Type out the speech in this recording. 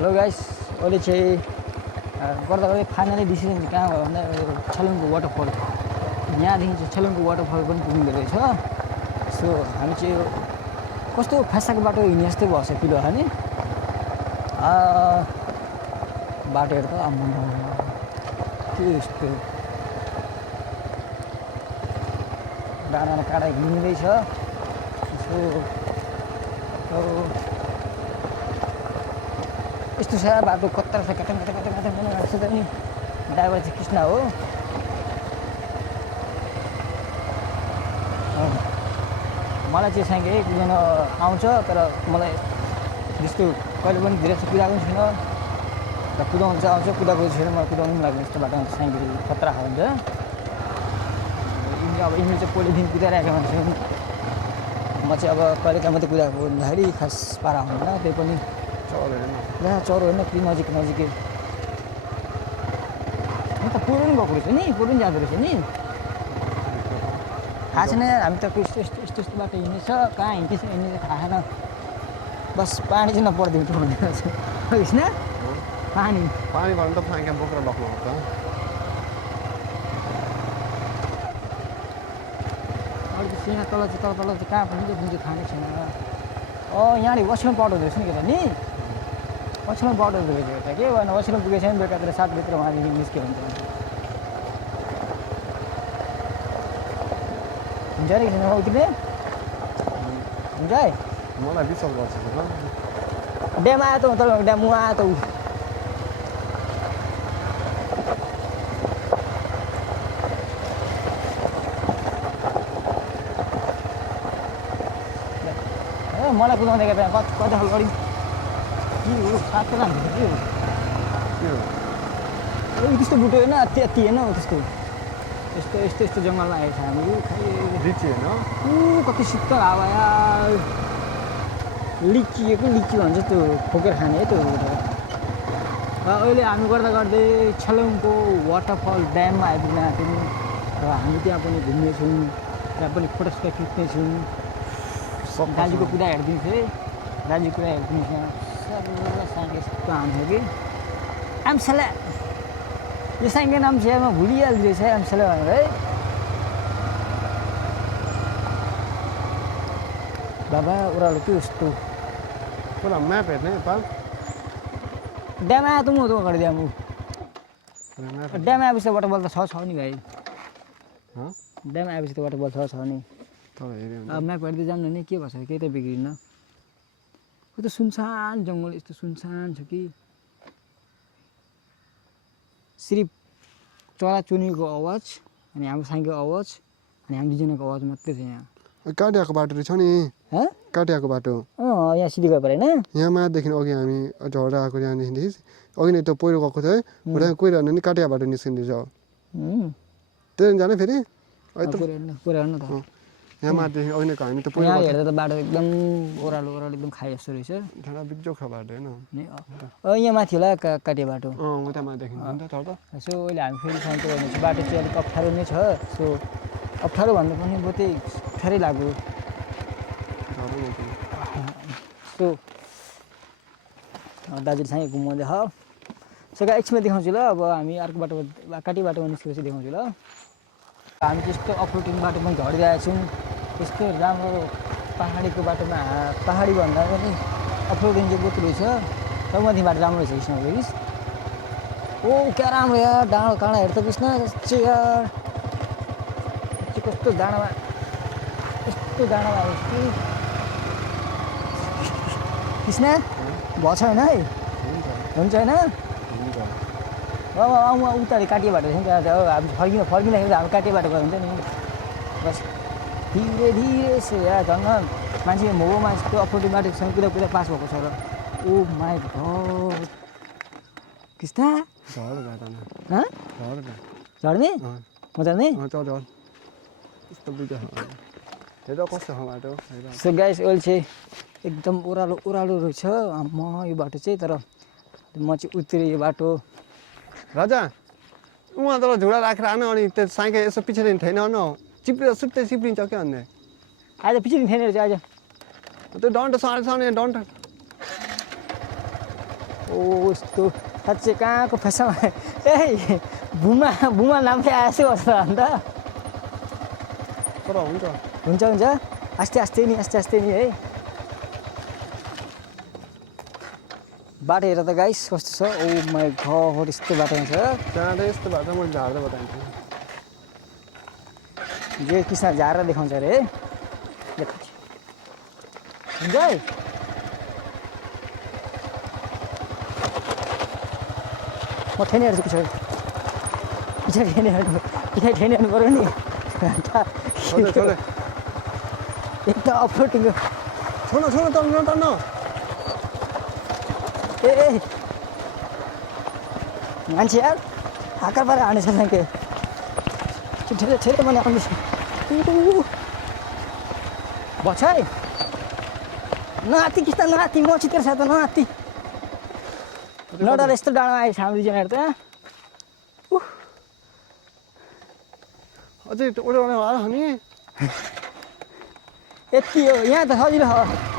hello guys अहिले चाहिँ गर्दा गर्दै फाइनली डिसिजन कहाँ भयो भन्दा छेलुङको वाटरफल यहाँदेखि चाहिँ छेलुङको वाटरफल पनि पुगिँदो रहेछ सो हामी चाहिँ कस्तो फासाको बाटो हिँड्ने जस्तै भएछ पिलो खाने बाटोहरू त के यस्तो डाँडा काँडा हिँड्दैछ सो यस्तो सारा बाटो कता छ कता कता कता कता पनि लाग्छ त नि ड्राइभर चाहिँ कृष्ण हो मलाई चाहिँ साइकल कुदाउन आउँछ तर मलाई त्यस्तो कहिले पनि धेरै कुदाएको पनि छैन र कुदाउनु चाहिँ आउँछ कुदाएको छैन मलाई कुदाउनु पनि लाग्दैन यस्तो बाटो साइकल खतरा हुन्छ अब यिनीहरू चाहिँ पहिलेदेखि कुदाइरहेको मान्छे म चाहिँ अब कहिलेकाहीँ मात्रै कुदाएको भन्दाखेरि खास पारा हुँदैन त्यही पनि ला चरो होइन कि नजिकै म त पुरो पनि गएको रहेछ नि पुरो पनि जाँदो रहेछ नि थाहा छैन हामी त यस्तो बाटो हिँड्नेछ कहाँ हिँड्दैछ हिँड्ने थाहा छैन बस पानी चाहिँ नपर्दैन त्यो भनेर होइन पानी भन्नु त फ्याङ्का बोकेर लग्नु हुन्छ अलिक यहाँ तल चाहिँ कहाँ पनि जुन चाहिँ थाहा नै छैन यहाँनिर वासरुम बाटो हुँदो रहेछ नि के त नि वासरुम बाटो हुँदो रहेछ यता के भएन वासरुम पुगेको छैन बेकातिर 7 भित्र उहाँदेखि निस्क्यो भने हुन्छ नि किन उत्रिने हुन्छ है मलाई विश्वास गर्छ ड्याम आयो त तपाईँ ड्याम आयो त मलाई कुदाउँदै गएर कति खालको अगाडि के हो सातो जान्छ के हो त्यस्तो बुटो होइन त्यति होइन त्यस्तो यस्तो जङ्गलमा आएछ हामी खै लिची होइन कति शीतल हावा यार लिची भन्छ त्यो खोकेर खाने है त्यो अहिले हामी गर्दै छेलुङको वाटरफल ड्याममा आइपुग्न आँट्यौँ र हामी त्यहाँ पनि घुम्नेछौँ त्यहाँ पनि फोटोसोटो खिच्नेछौँ दाजुको कुरा हेरिदिन्छु है दाजुको कुरा हेरिदिन्छु साइकल यस्तो हान्छ कि आम्सला यो साइकल नाम चाहिँ म भुलिहाल्दो रहेछ है आम्सला भनेर है बाबा ओह्रालो के यस्तो पुरा म्याप हेर्ने नेपाल ड्याम आयो त म त अगाडि ड्याम आएपछि त वाटरफल त छ नि भाइ ड्याम आएपछि त वाटरफल छ नि अब म्याप हेर्दै जानु नि के भन्छ केही त बिग्रिन्न यो त सुनसान जङ्गल यस्तो सुनसान छ कि सिर्फ चराचुरुङ्गीको आवाज अनि हाम्रो साइकलको आवाज अनि हामी दुईजनाको आवाज मात्रै छ यहाँ काटियाको बाटो रहेछ नि काटियाको बाटो यहाँ सिधै गयो परेन यहाँ मादेखि अघि हामी झर्दा आएको यहाँदेखि अघि नै त पहिरो गएको थियो है उता कोइरहनु नि काटिया बाटो निस्किँदैछ त्यही जाने फेरि पुऱ्याउनु त यहाँ मादेखि अघि नै हामी त यहाँ हेर्दा त बाटो एकदम ओह्रालो एकदम खाए जस्तो रहेछ ढाडा बिजोख बाटो होइन यहाँ माथि होला काटिया बाटो उता मादेखि सो अहिले हामी फेरि सन्चो भनेपछि बाटो चाहिँ अलिक अप्ठ्यारो नै छ सो अप्ठ्यारो भन्दा पनि बहुतै अप्ठ्यारै लाग्यो सो दाजुसँग घुमाउँदै हो सो एकछिनमा देखाउँछु ल अब हामी अर्को बाटो काटी बाटोमा निस्केपछि देखाउँछु ल हामी त्यस्तो अफरोडिङ बाटोमा झरिरहेको छौँ यस्तो राम्रो पाहाडीको बाटोमा पाहाडी भन्दा पनि अफरोडिङ चाहिँ बहुत रहेछ तर माथि बाटो राम्रो रहेछ कृष्ण लेडिस ओ क्या राम्रो यार डाँडो काँडाहरू त कृष्ण यार कस्तो डाँडामा यस्तो डाँडामा आएछ कि कृष्ण भएको छैन है हुन्छ होइन अब उता काटिया बाटो छ नि त्यहाँ हामी फर्किँदाखेरि हामी काटिया बाटो गयो हुन्छ नि बस धीरे से या झन् मान्छे मोमोमा यस्तो अफरोडिङ बाटोसँग कुदा पास भएको छ र ओ माई गड कृष्ण झर्ने मजाने सो गाइस अहिले चाहिँ एकदम ओह्रालो रहेछ म यो बाटो चाहिँ तर म चाहिँ उत्रेँ यो बाटो राजा उहाँ तल झुडा राखेर आएन अनि त्यो साइकल यसो पछाडि थिएन न चिप्रिँदा सुत्तै चिप्रिन्छ क्या अन्त आज पछाडि थिएन रहेछ आज त्यो डन्ट साँढे डन्ट ओ यस्तो साँच्चै कहाँको फेसन ए बुमा नाम्दै आएछु गर्छ अन्त तर हुन्छ हुन्छ हुन्छ आस्ते आस्ते नि है बाटो हेर त गाइस कस्तो छ ओ माई गॉड यस्तो बाटोमा छ त्यहाँ त यस्तो भएको मैले झार्दै बताइन्छु जे किसान झारेर देखाउँछ अरे है हुन्छ है म ठेनी हाल्छु पछाडि ठेनी हाल्नु पऱ्यो नि छोडे एकदम अफरोडिङ छोड्न टन्न ए मान्छे यार हाकार पारेर हानेछ के ठेले मैले आउँदैछ भन्छ है नआत्ती किस्ता नआत्ती म चितेर छ त नआत्ती नडर यस्तो डाँडा आएछ हामी दुईजनाहरू त अझै ओडे हाल नि यति हो यहाँ त सजिलो हो